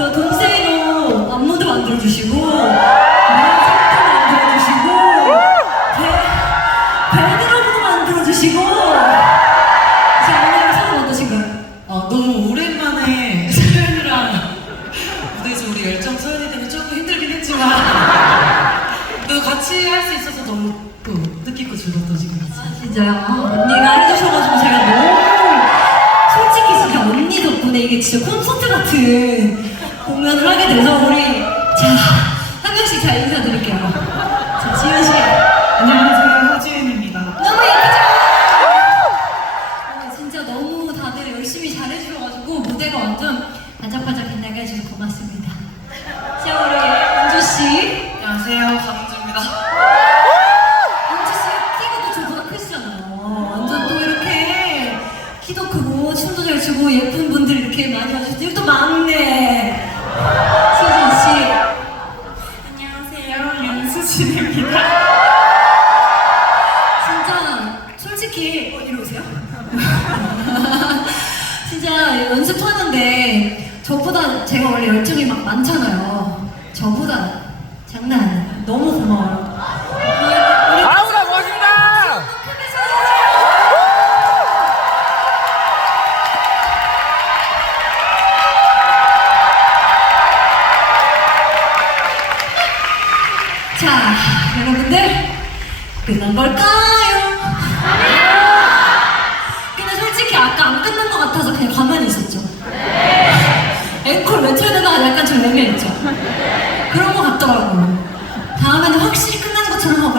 저 동생으로 안무도 만들어주시고 만들어주시고 배드로브도 만들어주시고 자 오늘 소감 어떠신가요? 아, 너무 오랜만에 서연이랑 무대에서 우리 열정 소연이 때문에 조금 힘들긴 했지만 같이 할 수 있어서 너무 또 뜻깊고 즐겁고 지금 아, 진짜요? 아, 언니가 해줘서 제가 너무 솔직히 진짜 언니 덕분에 이게 진짜 콘서트 같은 잘해주셔가지고 무대가 완전 반짝반짝 빛나게 해주셔서 고맙습니다. 자 우리 은주 씨. 안녕하세요, 강은주입니다. 은주 씨 키가 또 저보다 크시잖아요. 완전 또 이렇게 키도 크고 춤도 잘 추고 예쁜 분들 진짜 연습하는데 저보다 제가 원래 열정이 막 많잖아요. 저보다 장난 아니에요. 너무 고마워요. 아우라 멋있다! 자, 여러분들 끝난 걸까요? 그런 것 같더라고요. 다음에는 확실히 끝난 것처럼 하고